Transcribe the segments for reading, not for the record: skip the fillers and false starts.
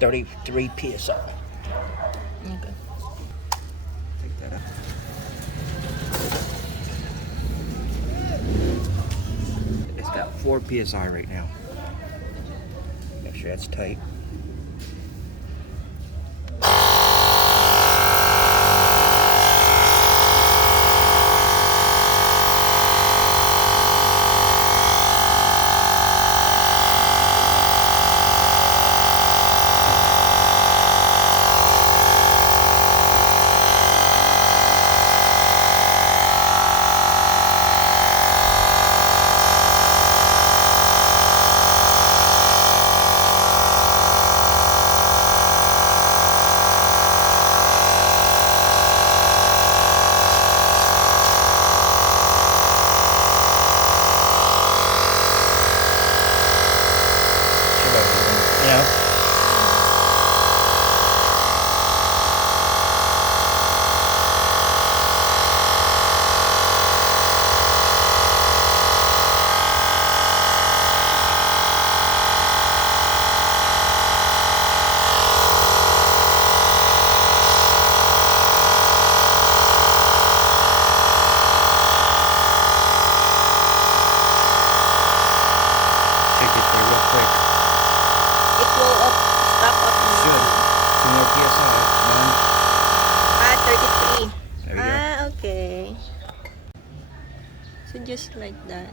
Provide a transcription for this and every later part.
33 PSI. Okay. Take that out. It's got 4 PSI right now. Make sure that's tight. So just like that.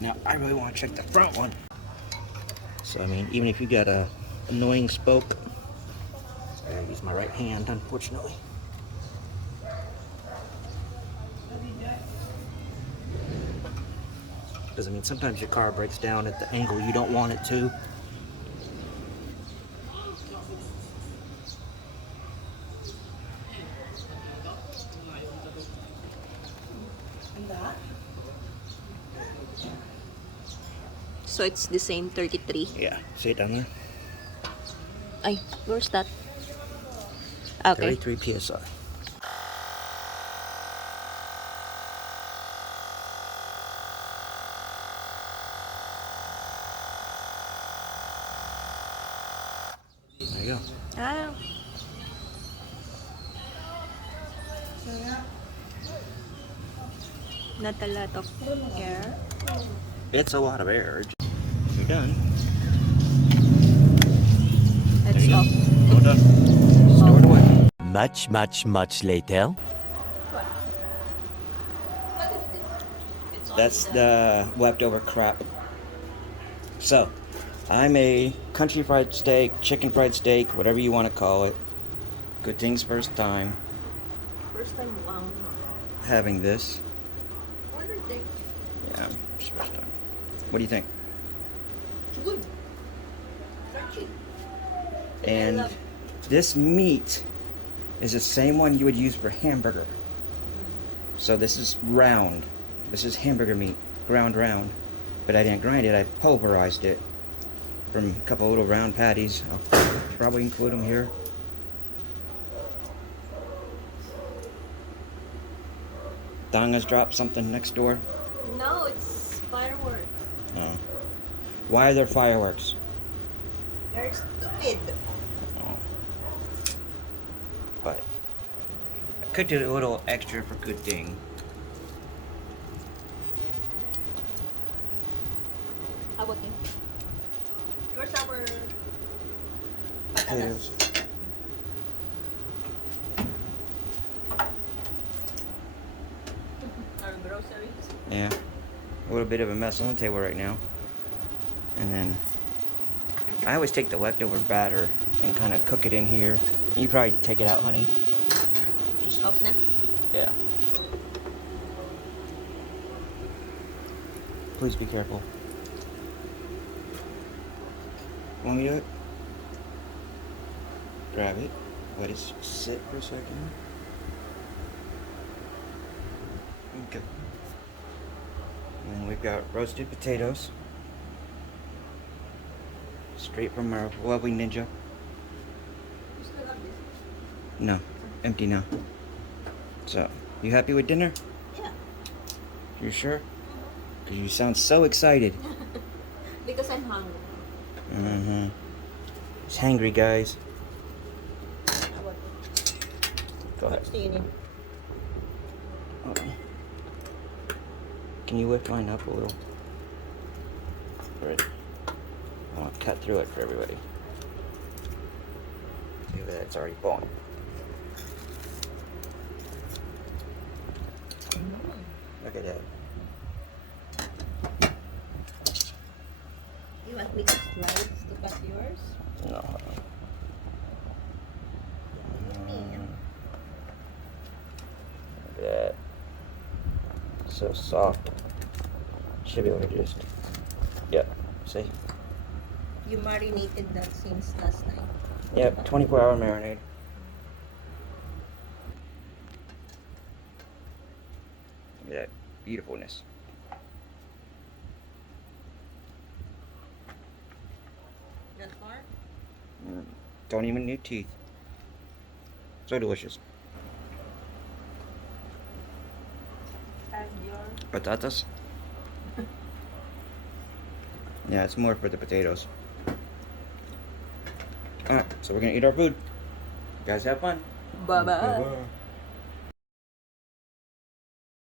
Now I really want to check the front one. So I mean, even if you got a annoying spoke, I gotta use my right hand, unfortunately. Because I mean, sometimes your car breaks down at the angle you don't want it to. So it's the same 33. Yeah, see it down there? Ay, where's that? Okay. 33 PSI. There you go. Ah. Not a lot of air. It's a lot of air. You're done. That's there you all. go. All done. Store it away. Much later. That's the leftover crap. So, I made country fried steak, chicken fried steak, whatever you want to call it. Kuting's first time First time, wow. having this. What do you think? Yeah, it's first time. What do you think? It's good. Crunchy. And this meat is the same one you would use for hamburger. So this is round. This is hamburger meat, ground round. But I didn't grind it, I pulverized it from a couple little round patties. I'll probably include them here. Danga's dropped something next door. No, it's fireworks. Oh. Why are there fireworks? They're stupid. Oh. But I could do a little extra for Kuting. How about you? Where's our Potatoes. Our groceries? Yeah. A little bit of a mess on the table right now. And then I always take the leftover batter and kind of cook it in here. You probably take it out, honey. Just, Off na? yeah. Please be careful. Want me to do it? Grab it. Let it sit for a second. Okay. And then we've got roasted potatoes. Straight from our lovely ninja. You still have this? No, empty now. So, you happy with dinner? Yeah. You sure? Because you sound so excited. Because I'm hungry. Mm-hmm. He's hangry, guys. I want it. Go ahead. What's do you need? Oh. Can you lift mine up a little? Right. I want to cut through it for everybody. Look at that, it's already falling. Look at that. You want me to slide to cut yours? No. Look at that. So soft. Should be able to just. Yep. See? You marinated that since last night. Yep. 24-hour marinade. Look at that beautifulness. That far? Don't even need teeth. So delicious. And yours? Patatas? Yeah, it's more for the potatoes. Alright, so we're gonna eat our food. You guys have fun. Bye-bye. Bye-bye.